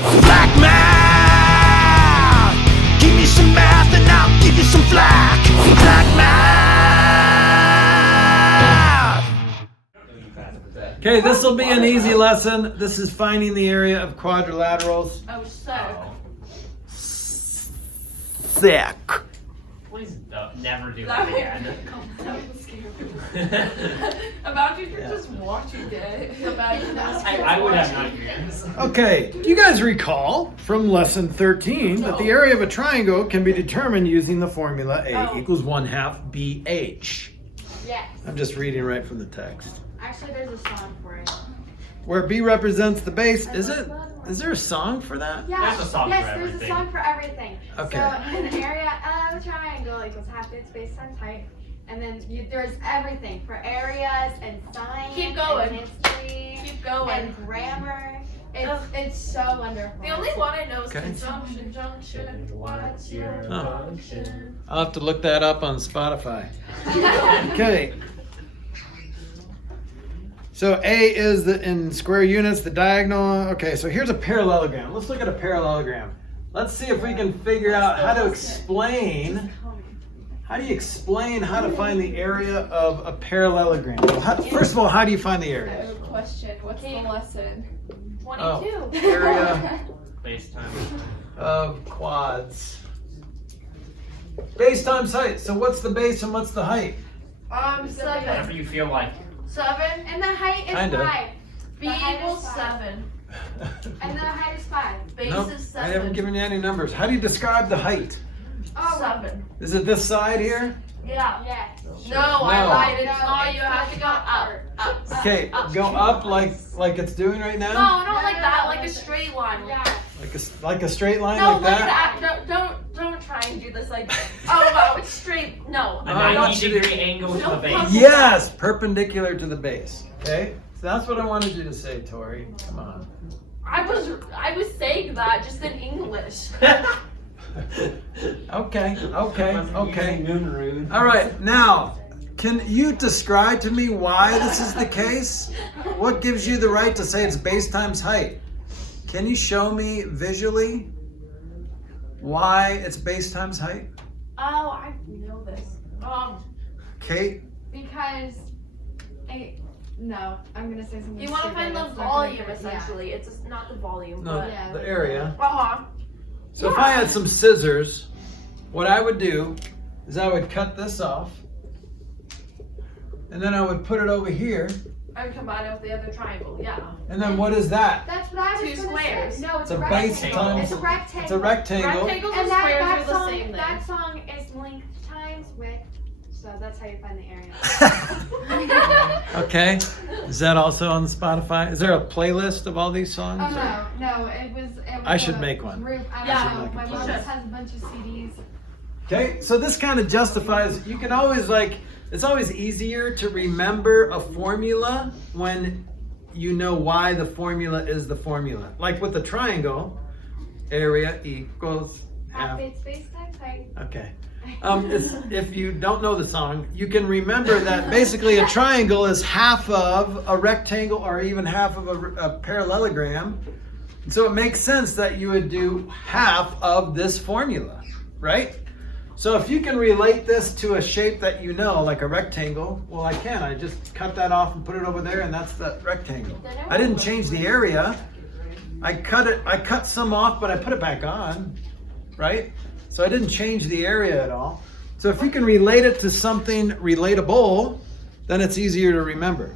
Flack math! Give me some math and I'll give you some flack. Flack math! Okay, this will be an easy lesson. This is finding the area of quadrilaterals. Oh, so. Sick. Please never do That that again. About you to just watch you get. I would have nightmares. Okay, do you guys recall from lesson 13 that the area of a triangle can be determined using the formula A equals 1/2 BH? Yes. I'm just reading right from the text. Actually, there's a song for it. Where B represents the base, is there a song for that? Yeah. There's a song yes, for there's everything. a song for everything. Okay. So an area of a triangle equals half its base times height. And then there's everything for areas and science. Keep going. And history. Keep going. And grammar. It's so wonderful. The only one I know is Okay. conjunction, junction. What's your Oh. function? I'll have to look that up on Spotify. Okay. So A is in square units, the diagonal. Okay, so here's a parallelogram. Let's look at a parallelogram. Let's see if we can figure out how to explain. How do you explain how to find the area of a parallelogram? Well, first of all, how do you find the area? Question. What's the lesson? 22. Oh, area Base time. of quads. Base times height. So what's the base and what's the height? 7. Whatever you feel like. 7. And the height is Kinda. 5. B The height equals is 7. And the height is 5. Base Nope, is I 7. haven't given you any numbers. How do you describe the height? Oh, 7. Is it this side here? Yeah. yes. No, I No. lied. It's No, not. it's You have to go up. Up. Okay, go up like it's doing right now. No, not like that. Like a straight line. Yeah. Like a straight line No, like look that. at that. Don't try and do this like. Oh wow, it's straight. No. A I want 90-degree angle to the base. Yes, perpendicular to the base. Okay, so that's what I wanted you to say, Tori. Come on. I was saying that just in English. Okay. All right, now, can you describe to me why this is the case? What gives you the right to say it's base times height? Can you show me visually why it's base times height? Oh, I know this. Kate? Because I'm gonna say something. You want to stupid. find the That's not volume gonna be good. essentially. It's just not the volume, No, but. Yeah. the area. Uh-huh. So if I had some scissors, what I would do is I would cut this off, and then I would put it over here, I would combine it with the other triangle. Yeah. and then what is that? That's what I was Two gonna squares. say. No, it's It's a a base rectangle. times- It's a rectangle. It's a rectangle. Rectangles And and squares are the song, same thing. that song is length times width. So that's how you find the area. Okay. Is that also on Spotify? Is there a playlist of all these songs? Oh no, it was. I should make one. Group. I Yeah, don't know. make a My mom playlist. just has a bunch of CDs. Okay, so this kind of justifies, you can always it's always easier to remember a formula when you know why the formula is the formula. Like with the triangle, area equals half. Half its base times height. Okay. If you don't know the song, you can remember that basically a triangle is half of a rectangle or even half of a parallelogram. And so it makes sense that you would do half of this formula, right? So if you can relate this to a shape that you know, like a rectangle, well, I can. I just cut that off and put it over there, and that's the rectangle. I didn't change the area. I cut some off, but I put it back on, right? So I didn't change the area at all. So if you can relate it to something relatable, then it's easier to remember.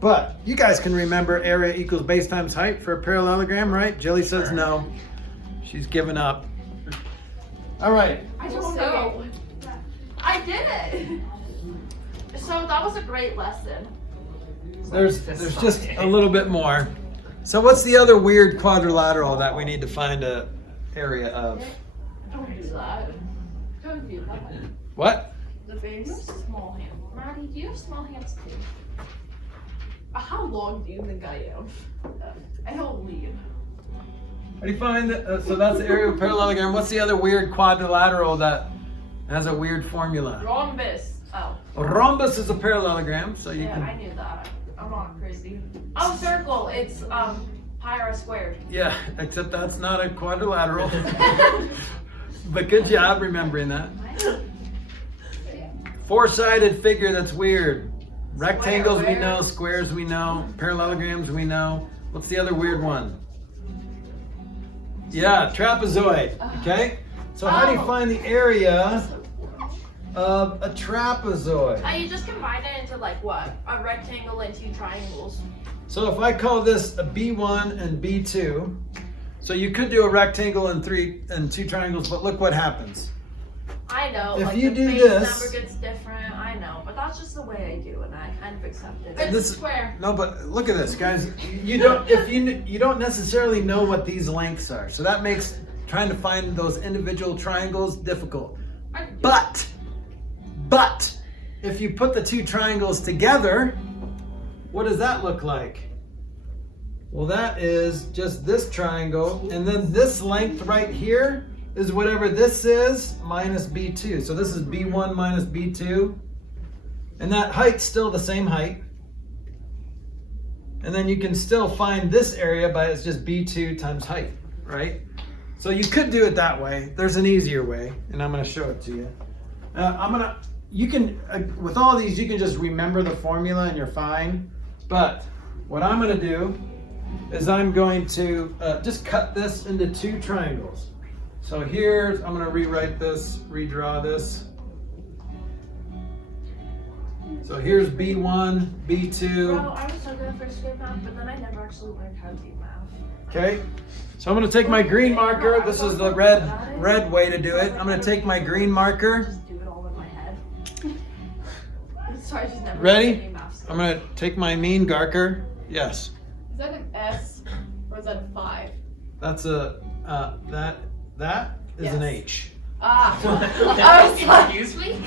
But you guys can remember area equals base times height for a parallelogram, right? Jilly says no. She's given up. All right. I don't know. I did it. So that was a great lesson. There's just a little bit more. So what's the other weird quadrilateral that we need to find a area of? Don't do that. Don't do that. What? The base, small hand. Maddie, do you have small hands too? How long do you think I am? I don't leave. How do you find so that's the area of a parallelogram. What's the other weird quadrilateral that has a weird formula? Rhombus. Oh. A rhombus is a parallelogram, so you Yeah, I can. knew that. I'm not crazy. Oh, circle. It's Pi r squared. Yeah, except that's not a quadrilateral. But good job remembering that. Four-sided figure that's weird. Rectangles we know, squares we know, parallelograms we know. What's the other weird one? Yeah, trapezoid. Okay? So how do you find the area of a trapezoid? You just combine it into like what? A rectangle and two triangles. So if I call this a B1 and B2, so you could do a rectangle and two triangles, but look what happens. I know. If like you the do base this- number gets different. I know, but that's just the way I do, and I kind of accept it. It's This- square. No, but look at this, guys. You don't if you don't necessarily know what these lengths are, so that makes trying to find those individual triangles difficult. But if you put the two triangles together, what does that look like? Well, that is just this triangle, and then this length right here is whatever this is minus B2. So this is B1 minus B2. And that height's still the same height. And then you can still find this area, but it's just B2 times height, right? So you could do it that way. There's an easier way, and I'm gonna show it to you. With all these, you can just remember the formula and you're fine. But what I'm gonna do is I'm going to just cut this into two triangles. So here, I'm gonna rewrite this, redraw this. So here's B1, B2. Bro, I was so good at first grade math, but then I never actually learned how to do math. Okay, so I'm gonna take my green marker. This is the red way to do it. I'm gonna take my green marker. Just do it all in my head. Sorry, I just never Ready? did any math stuff. I'm gonna take my mean garker. Yes, Is that an S or is that a 5? that's a that is an Yes. H. Ah. I was like, Excuse me?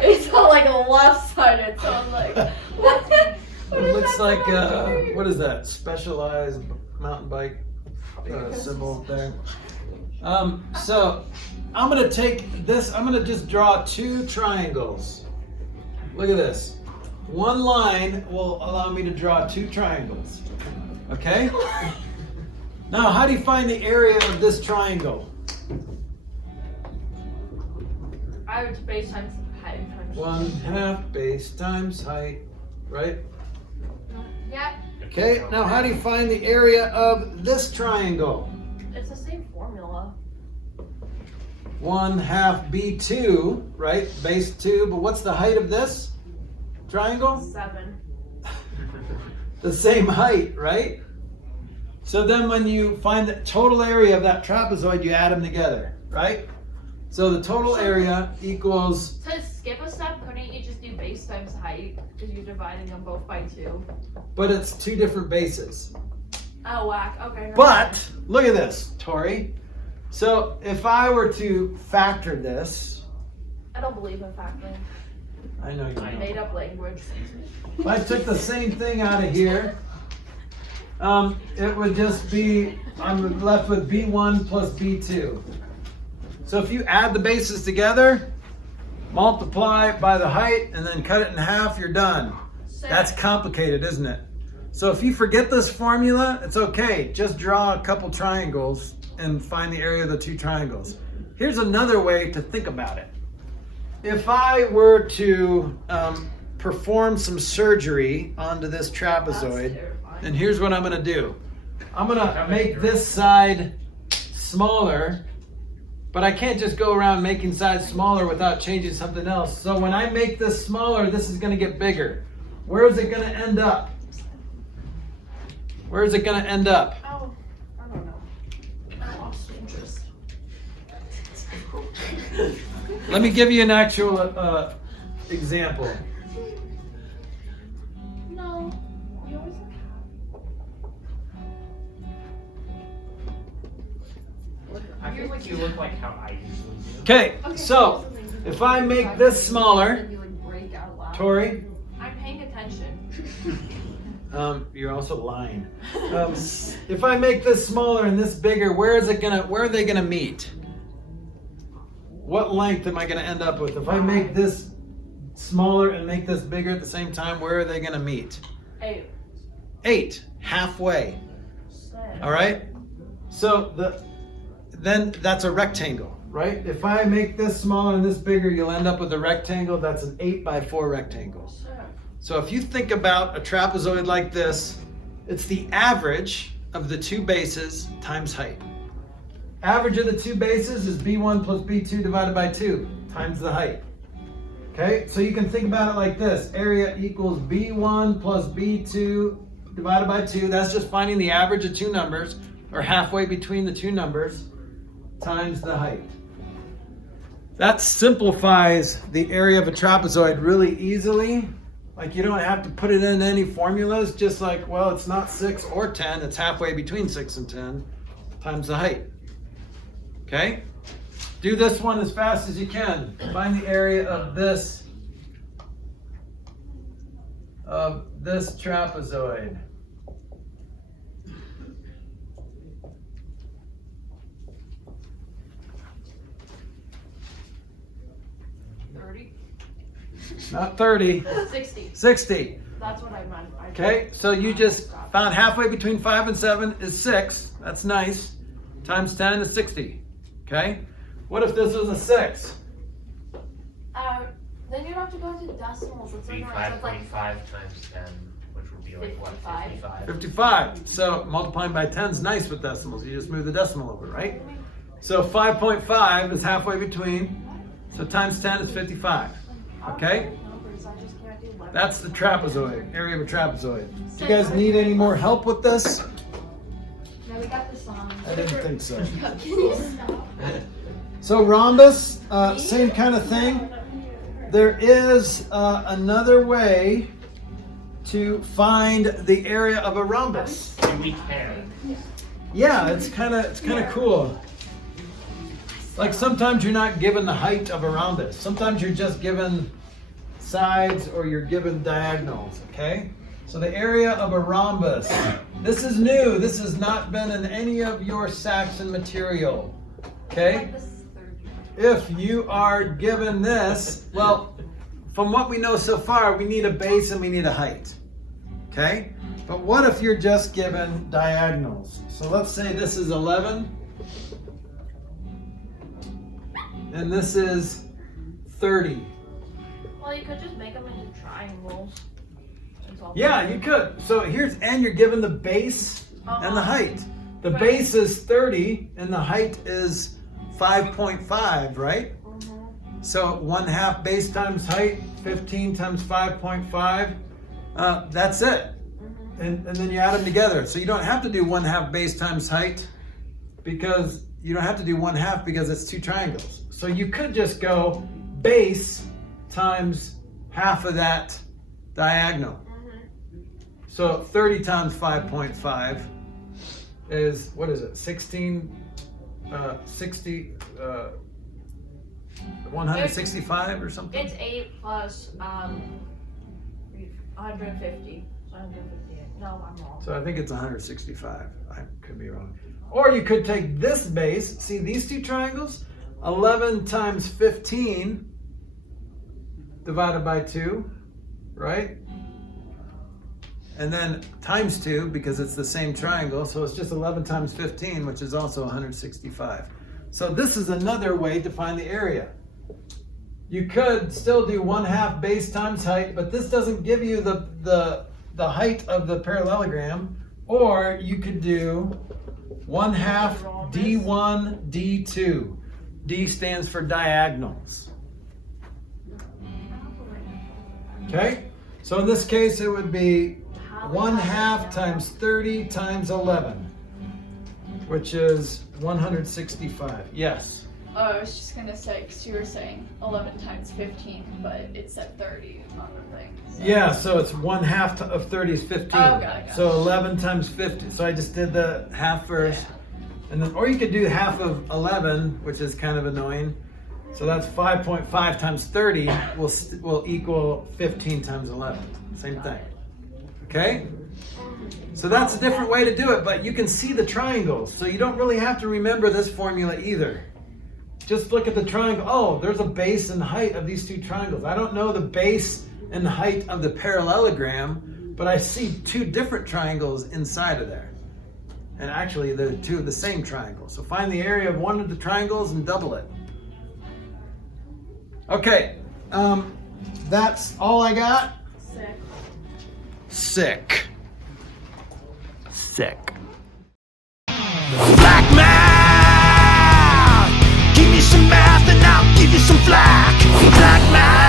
It's all like a left-sided, so I'm like, what? It looks like what is that? Specialized mountain bike symbol there. So I'm gonna take this. I'm gonna just draw two triangles. Look at this. One line will allow me to draw two triangles. Okay? Now, how do you find the area of this triangle? I would base times height times. 1/2 base times height, right? Yep. Okay, now how do you find the area of this triangle? It's the same formula. 1/2 B2, right? Base 2, but what's the height of this triangle? 7. The same height, right? So then when you find the total area of that trapezoid, you add them together, right? So the total area equals, To skip a step, couldn't you just do base times height? Because you're dividing them both by 2. but it's two different bases. Oh, whack. Okay. never But mind. look at this, Tori. So if I were to factor this, I don't believe in factoring. I know you don't. Made up language. If I took the same thing out of here, it would just be, I'm left with B1 plus B2. So if you add the bases together, multiply by the height, and then cut it in half, you're done. That's complicated, isn't it? So if you forget this formula, it's okay. Just draw a couple triangles and find the area of the two triangles. Here's another way to think about it. If I were to perform some surgery onto this trapezoid, and here's what I'm gonna do. I'm gonna make this side smaller, but I can't just go around making sides smaller without changing something else. So when I make this smaller, this is gonna get bigger. Where is it gonna end up? Where is it gonna end up? Oh, I don't know. I lost interest. Let me give you an actual example. No. You always I feel like you look like how I usually do. Okay, so if I make this smaller, You would break out loud. Tori, I'm paying attention. you're also lying. If I make this smaller and this bigger, where are they gonna meet? What length am I gonna end up with? If I make this smaller and make this bigger at the same time, where are they gonna meet? 8. 8, halfway. All right? So then that's a rectangle, right? If I make this smaller and this bigger, you'll end up with a rectangle. That's an 8x4 rectangle. So if you think about a trapezoid like this, it's the average of the two bases times height. Average of the two bases is b1 plus b2 divided by 2 times the height. Okay, so you can think about it like this. Area equals b1 plus b2 divided by 2. That's just finding the average of two numbers, or halfway between the two numbers, times the height. That simplifies the area of a trapezoid really easily. Like, you don't have to put it in any formulas, just like, well, it's not 6 or 10, it's halfway between 6 and 10 times the height. Okay? Do this one as fast as you can. Find the area of this trapezoid. Not 30. 60. 60. That's what I meant. Okay, so you just found halfway between 5 and 7 is 6. That's nice. Times 10 is 60. Okay? What if this was a 6? Then you'd have to go into decimals. It's Be like 5.5 times 10, which would be like what, 55? 55. So multiplying by 10 is nice with decimals. You just move the decimal over, right? So 5.5 is halfway between. So times 10 is 55. Okay? That's the trapezoid, area of a trapezoid. Do you guys need any more help with this? No, we got this on. I didn't think so. Can you stop? So rhombus, same kind of thing. There is another way to find the area of a rhombus. Do we care? Yeah, it's kind of cool. Like, sometimes you're not given the height of a rhombus. Sometimes you're just given sides or you're given diagonals, okay? So the area of a rhombus. This is new. This has not been in any of your Saxon material, okay? If you are given this, well, from what we know so far, we need a base and we need a height, okay? But what if you're just given diagonals? So let's say this is 11. And this is 30. Well, you could just make them into triangles. Yeah, you could. So and you're given the base and the height. The base is 30 and the height is 5.5, right? So 1/2 base times height, 15 times 5.5. That's it. And then you add them together. So you don't have to do 1/2 base times height, because you don't have to do 1/2 because it's two triangles. So you could just go base times half of that diagonal. So 30 times 5.5 is, what is it, 165 or something? It's 8 plus 150. So 158. No, I'm wrong. So I think it's 165. I could be wrong. Or you could take this base, see these two triangles? 11 times 15 divided by 2, right? And then times 2, because it's the same triangle, so it's just 11 times 15, which is also 165. So this is another way to find the area. You could still do 1/2 base times height, but this doesn't give you the height of the parallelogram. Or you could do 1/2 D1, D2. D stands for diagonals. Okay? So in this case, it would be 1/2 times 30 times 11, which is 165. Yes? Oh, I was just gonna say, because you were saying 11 times 15, but it said 30 on the thing. So. Yeah, so it's 1/2 of 30 is 15. Oh, got it. So 11 times 50. So I just did the half first. Yeah. And then, or you could do half of 11, which is kind of annoying. So that's 5.5 times 30 will equal 15 times 11. Same thing. Okay? So that's a different way to do it, but you can see the triangles. So you don't really have to remember this formula either. Just look at the triangle. Oh, there's a base and height of these two triangles. I don't know the base and height of the parallelogram, but I see two different triangles inside of there. And actually, they're two of the same triangle. So find the area of one of the triangles and double it. Okay, that's all I got. Sick. Black math, give me some math and I'll give you some flack. Black math.